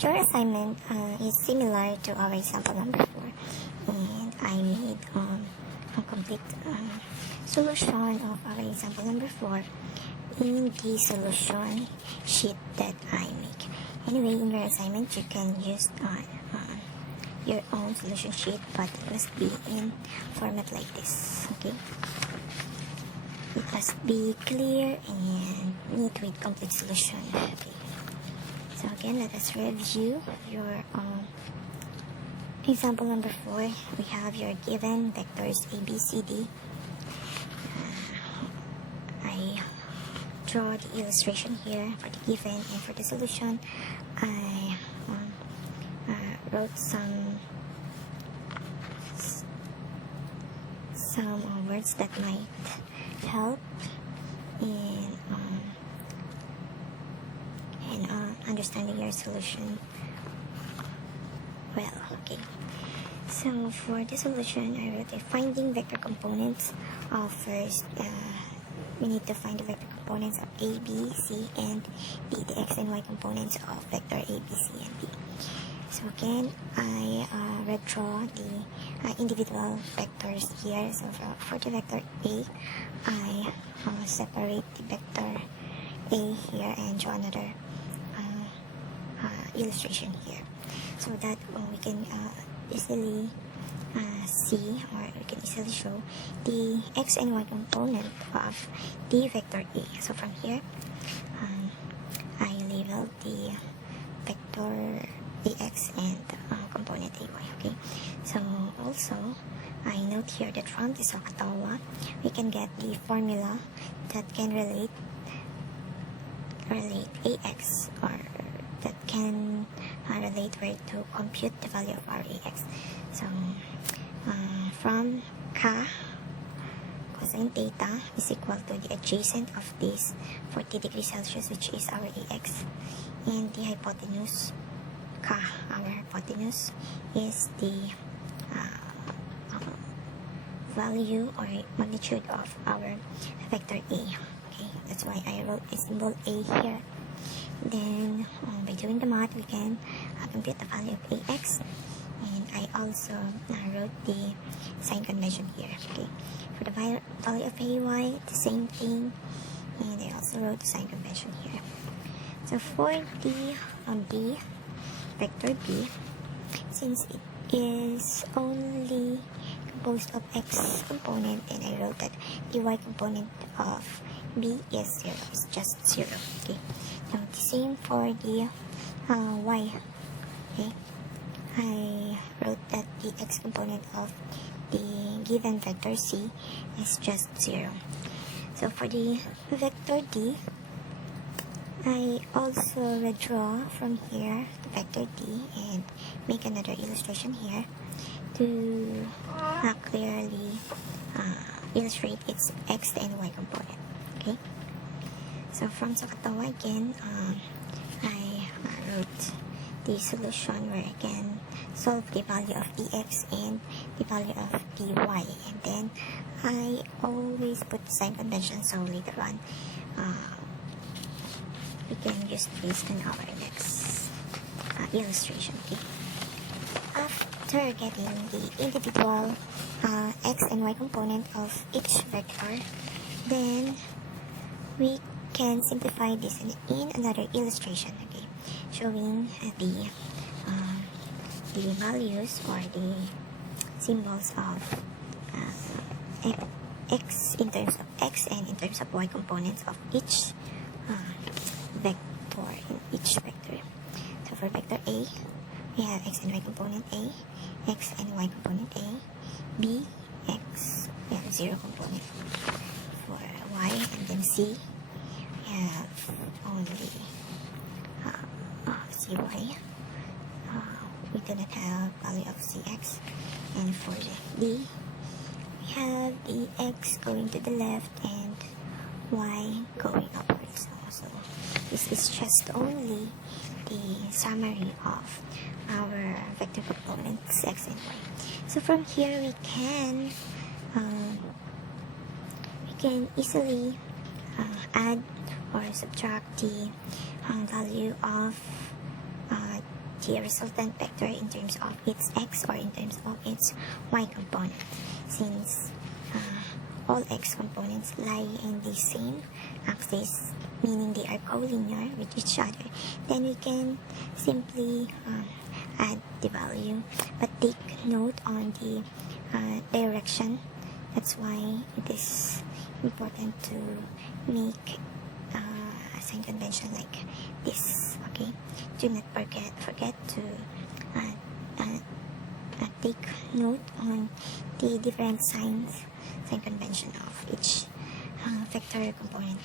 Your assignment is similar to our example number 4, and I made a complete solution of our example number 4 in the solution sheet that I make. Anyway, in your assignment, you can use your own solution sheet, but it must be in format like this. Okay, it must be clear and neat with complete solution. Okay, so again, let us review your example number 4. We have your given vectors a, b, c, d. I draw the illustration here for the given, and for the solution I wrote some words that might help in understanding your solution well. Okay, so for the solution I wrote finding vector components of first we need to find the vector components of a, b, c, and d, the x and y components of vector a, b, c, and d. So again, I redraw the individual vectors here. So for the vector a, I separate the vector a here and draw another illustration here, so that we can easily see, or we can easily show the x and y component of the vector a. So from here, I label the vector ax and component ay. Okay, so also I note here that from the SOHCAHTOA we can get the formula that can relate ax, or that can relate where to compute the value of our ax. So from ka cosine theta is equal to the adjacent of this 40 degrees Celsius, which is our ax, and the hypotenuse ka, our hypotenuse, is the value or magnitude of our vector a. Okay, that's why I wrote a symbol a here. Then by doing the math, we can compute the value of ax, and I also wrote the sign convention here. Okay, for the value of ay, the same thing, and I also wrote the sign convention here. So for the b, vector b, since it is only composed of x component, and I wrote that the y component of b is 0, it's just 0. Okay, now the same for the y. Okay, I wrote that the x component of the given vector c is just 0. So for the vector d, I also redraw from here the vector d and make another illustration here to clearly illustrate its x and y component. Okay, so from SOHCAHTOA again, I wrote the solution where I can solve the value of dx and the value of dy, and then I always put the sign convention, so later on we can use this in our next illustration. Okay, after getting the individual x and y component of each vector, then we can simplify this in another illustration. Okay, showing the values or the symbols of x in terms of x and in terms of y components of each vector in each vector. So for vector a, we have x and y component a, x and y component a, b, x, we have 0 component. For y, and then c, we have only cy. We do not have value of cx. And for the d, we have the x going to the left and y going upwards. So this is just only the summary of our vector components x and y. So from here we can easily add or subtract the value of the resultant vector in terms of its x or in terms of its y component. Since all x components lie in the same axis, meaning they are collinear with each other, then we can simply add the value, but take note on the direction. That's why it is important to make a sign convention like this. Okay, do not forget to take note on the different sign convention of each vector component.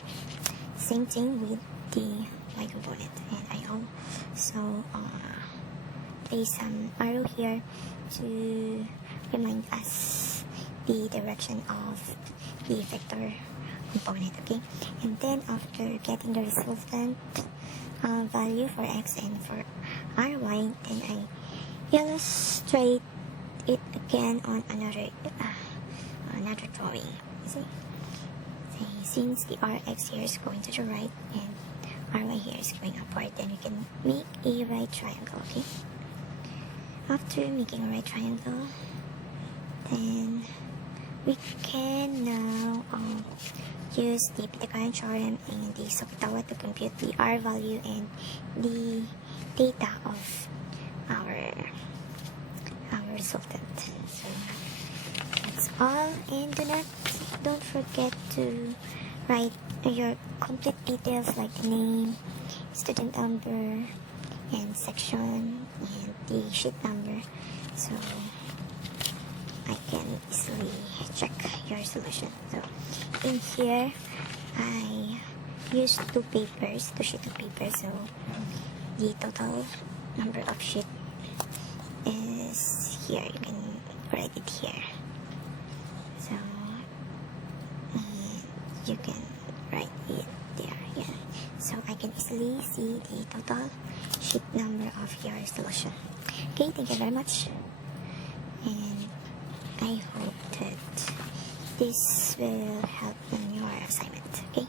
Same thing with the y component, and I also place some arrow here to remind us the direction of the vector component. Okay, and then after getting the resultant value for x and for ry, then I illustrate it again on another drawing. See, since the rx here is going to the right and ry here is going upward, then we can make a right triangle. Okay, after making a right triangle, then we can now use the Pythagorean theorem and the Sokitawa to compute the r value and the theta of our resultant. So that's all, and don't forget to write your complete details like the name, student number, and section, and the sheet number, so I can easily check your solution. So in here I used two sheets of paper, so the total number of sheet is here. You can write it here, so you can write it there. Yeah, so I can easily see the total sheet number of your solution. Okay, thank you very much, and I hope that this will help in your assignment. Okay.